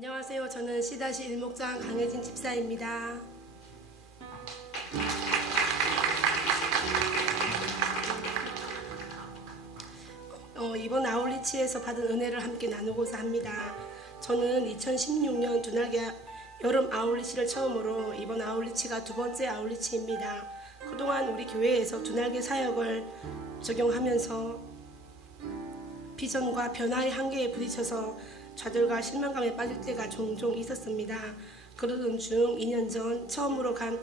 안녕하세요. 저는 C-1목장 강혜진 집사입니다. 이번 아울리치에서 받은 은혜를 함께 나누고자 합니다. 저는 2016년 두날개 여름 아울리치를 처음으로 이번 아울리치가 두 번째 아울리치입니다. 그동안 우리 교회에서 두날개 사역을 적용하면서 비전과 변화의 한계에 부딪혀서 좌절과 실망감에 빠질 때가 종종 있었습니다. 그러던 중 2년 전 처음으로 간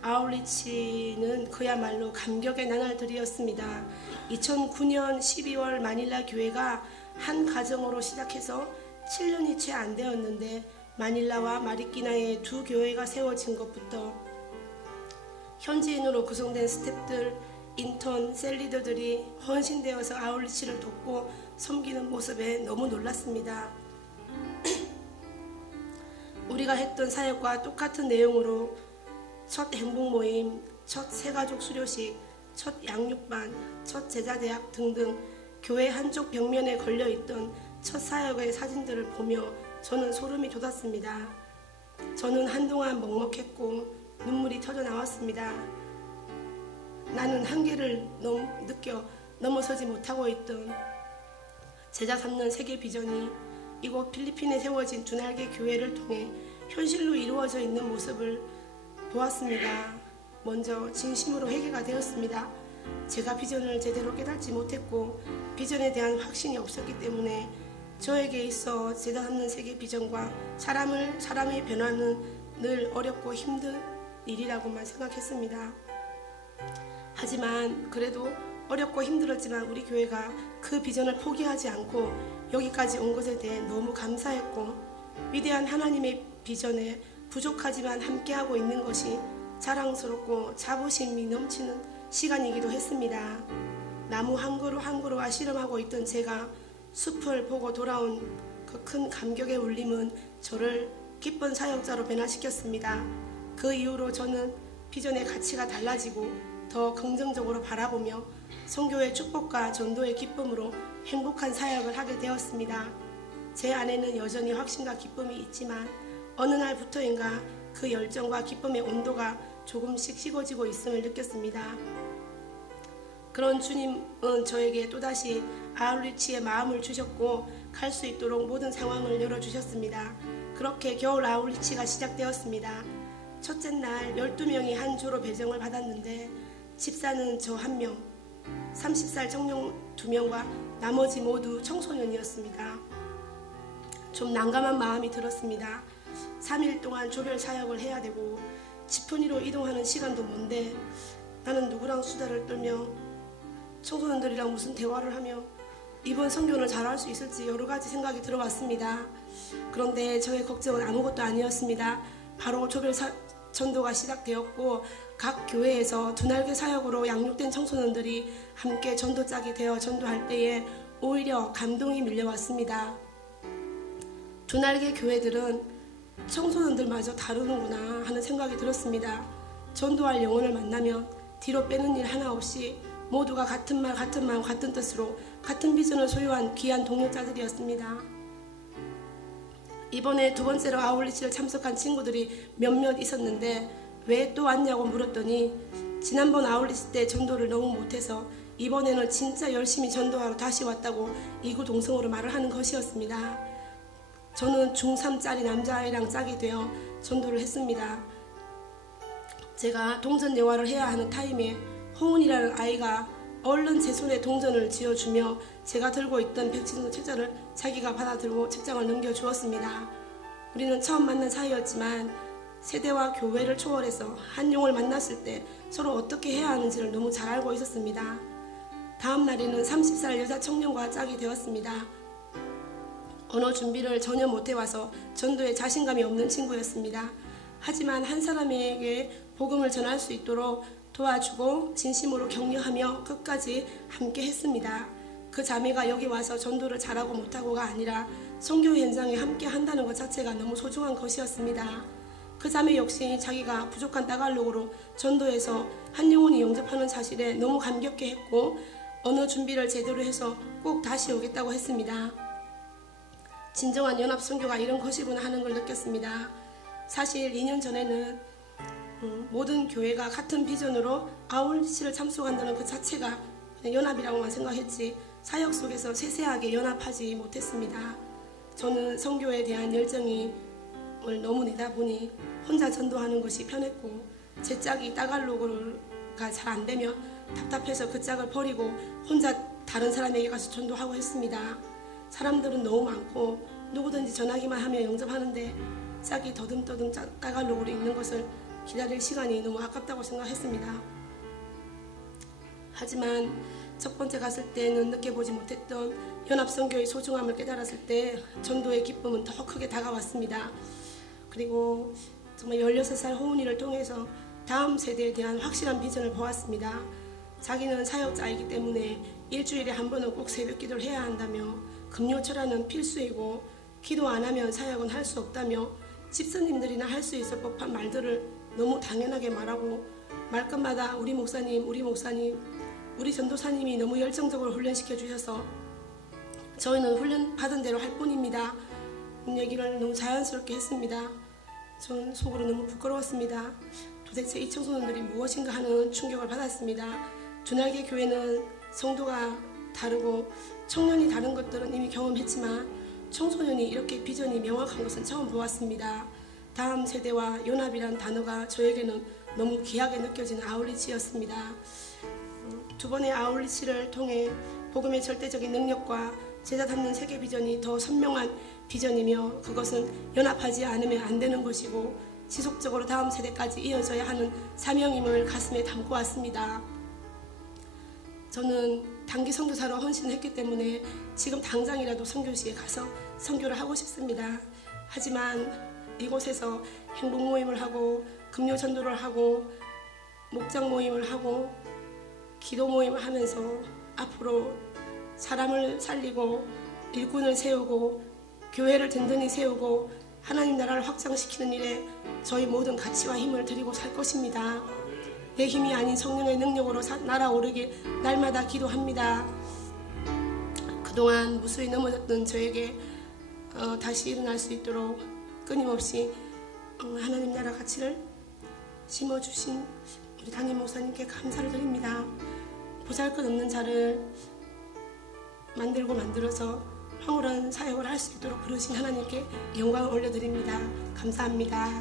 아울리치는 그야말로 감격의 나날들이었습니다. 2009년 12월 마닐라 교회가 한 가정으로 시작해서 7년이 채 안 되었는데 마닐라와 마리끼나의 두 교회가 세워진 것부터 현지인으로 구성된 스태프들, 인턴, 셀리더들이 헌신되어서 아울리치를 돕고 섬기는 모습에 너무 놀랐습니다. 우리가 했던 사역과 똑같은 내용으로 첫 행복 모임, 첫 새가족 수료식, 첫 양육반, 첫 제자대학 등등 교회 한쪽 벽면에 걸려있던 첫 사역의 사진들을 보며 저는 소름이 돋았습니다. 저는 한동안 먹먹했고 눈물이 터져 나왔습니다. 나는 한계를 느껴 넘어서지 못하고 있던 제자 삼는 세계 비전이 이곳 필리핀에 세워진 두날개 교회를 통해 현실로 이루어져 있는 모습을 보았습니다. 먼저 진심으로 회개가 되었습니다. 제가 비전을 제대로 깨닫지 못했고 비전에 대한 확신이 없었기 때문에 저에게 있어 제자 삼는 세계 비전과 사람의 변화는 늘 어렵고 힘든 일이라고만 생각했습니다. 하지만 그래도 어렵고 힘들었지만 우리 교회가 그 비전을 포기하지 않고 여기까지 온 것에 대해 너무 감사했고 위대한 하나님의 비전에 부족하지만 함께하고 있는 것이 자랑스럽고 자부심이 넘치는 시간이기도 했습니다. 나무 한 그루 한 그루와 씨름하고 있던 제가 숲을 보고 돌아온 그 큰 감격의 울림은 저를 기쁜 사역자로 변화시켰습니다. 그 이후로 저는 비전의 가치가 달라지고 더 긍정적으로 바라보며 선교의 축복과 전도의 기쁨으로 행복한 사역을 하게 되었습니다. 제 안에는 여전히 확신과 기쁨이 있지만 어느 날부터인가 그 열정과 기쁨의 온도가 조금씩 식어지고 있음을 느꼈습니다. 그런 주님은 저에게 또다시 아울리치의 마음을 주셨고 갈 수 있도록 모든 상황을 열어주셨습니다. 그렇게 겨울 아울리치가 시작되었습니다. 첫째 날 12명이 한 조로 배정을 받았는데 집사는 저 1명, 30살 청년 2명과 나머지 모두 청소년이었습니다. 좀 난감한 마음이 들었습니다. 3일 동안 조별 사역을 해야 되고 지프니로 이동하는 시간도 먼데 나는 누구랑 수다를 떨며 청소년들이랑 무슨 대화를 하며 이번 선교를 잘할 수 있을지 여러 가지 생각이 들어왔습니다. 그런데 저의 걱정은 아무것도 아니었습니다. 바로 조별 전도가 시작되었고 각 교회에서 두날개 사역으로 양육된 청소년들이 함께 전도짝이 되어 전도할 때에 오히려 감동이 밀려왔습니다. 두날개 교회들은 청소년들마저 다루는구나 하는 생각이 들었습니다. 전도할 영혼을 만나면 뒤로 빼는 일 하나 없이 모두가 같은 말, 같은 마음, 같은 뜻으로 같은 비전을 소유한 귀한 동역자들이었습니다. 이번에 두 번째로 아울리치를 참석한 친구들이 몇몇 있었는데 왜 또 왔냐고 물었더니 지난번 아울리치 때 전도를 너무 못해서 이번에는 진짜 열심히 전도하러 다시 왔다고 이구동성으로 말을 하는 것이었습니다. 저는 중3짜리 남자아이랑 짝이 되어 전도를 했습니다. 제가 동전 예화를 해야 하는 타임에 호은이라는 아이가 얼른 제 손에 동전을 쥐어주며 제가 들고 있던 백지노 책자를 자기가 받아들고 책장을 넘겨주었습니다. 우리는 처음 만난 사이였지만 세대와 교회를 초월해서 한 영을 만났을 때 서로 어떻게 해야 하는지를 너무 잘 알고 있었습니다. 다음 날에는 30살 여자 청년과 짝이 되었습니다. 언어 준비를 전혀 못해와서 전도에 자신감이 없는 친구였습니다. 하지만 한 사람에게 복음을 전할 수 있도록 도와주고 진심으로 격려하며 끝까지 함께 했습니다. 그 자매가 여기 와서 전도를 잘하고 못하고가 아니라 선교 현장에 함께 한다는 것 자체가 너무 소중한 것이었습니다. 그 자매 역시 자기가 부족한 따갈록으로 전도해서 한 영혼이 영접하는 사실에 너무 감격해 했고 언어 준비를 제대로 해서 꼭 다시 오겠다고 했습니다. 진정한 연합 선교가 이런 것이구나 하는 걸 느꼈습니다. 사실 2년 전에는 모든 교회가 같은 비전으로 아울리치를 참석한다는 그 자체가 그냥 연합이라고만 생각했지 사역 속에서 세세하게 연합하지 못했습니다. 저는 선교에 대한 열정을 너무 내다 보니 혼자 전도하는 것이 편했고 제 짝이 따갈로그가 잘 안 되면 답답해서 그 짝을 버리고 혼자 다른 사람에게 가서 전도하고 했습니다. 사람들은 너무 많고 누구든지 전화기만 하면 영접하는데 짝이 더듬더듬 따갈로그로 있는 것을 기다릴 시간이 너무 아깝다고 생각했습니다. 하지만 첫 번째 갔을 때는 느껴보지 못했던 연합선교의 소중함을 깨달았을 때 전도의 기쁨은 더 크게 다가왔습니다. 그리고 정말 16살 호은이를 통해서 다음 세대에 대한 확실한 비전을 보았습니다. 자기는 사역자이기 때문에 일주일에 한 번은 꼭 새벽 기도를 해야 한다며 금요철화는 필수이고 기도 안 하면 사역은 할 수 없다며 집사님들이나 할 수 있을 법한 말들을 너무 당연하게 말하고 말끝마다 우리 목사님, 우리 전도사님이 너무 열정적으로 훈련시켜 주셔서 저희는 훈련 받은 대로 할 뿐입니다. 얘기를 너무 자연스럽게 했습니다. 전 속으로 너무 부끄러웠습니다. 도대체 이 청소년들이 무엇인가 하는 충격을 받았습니다. 주날개 교회는 성도가 다르고 청년이 다른 것들은 이미 경험했지만 청소년이 이렇게 비전이 명확한 것은 처음 보았습니다. 다음 세대와 연합이란 단어가 저에게는 너무 귀하게 느껴지는 아울리치였습니다. 두 번의 아울리치를 통해 복음의 절대적인 능력과 제자 담는 세계 비전이 더 선명한 비전이며 그것은 연합하지 않으면 안 되는 것이고 지속적으로 다음 세대까지 이어져야 하는 사명임을 가슴에 담고 왔습니다. 저는 단기 선교사로 헌신했기 때문에 지금 당장이라도 선교시에 가서 선교를 하고 싶습니다. 하지만 이곳에서 행복 모임을 하고 금요 전도를 하고 목장 모임을 하고 기도 모임을 하면서 앞으로 사람을 살리고 일꾼을 세우고 교회를 든든히 세우고 하나님 나라를 확장시키는 일에 저희 모든 가치와 힘을 드리고 살 것입니다. 내 힘이 아닌 성령의 능력으로 날아오르길 날마다 기도합니다. 그동안 무수히 넘어졌던 저에게 다시 일어날 수 있도록 끊임없이 하나님 나라 가치를 심어주신 우리 담임 목사님께 감사를 드립니다. 보잘것없는 자를 만들어서 황홀한 사역을 할 수 있도록 부르신 하나님께 영광을 올려드립니다. 감사합니다.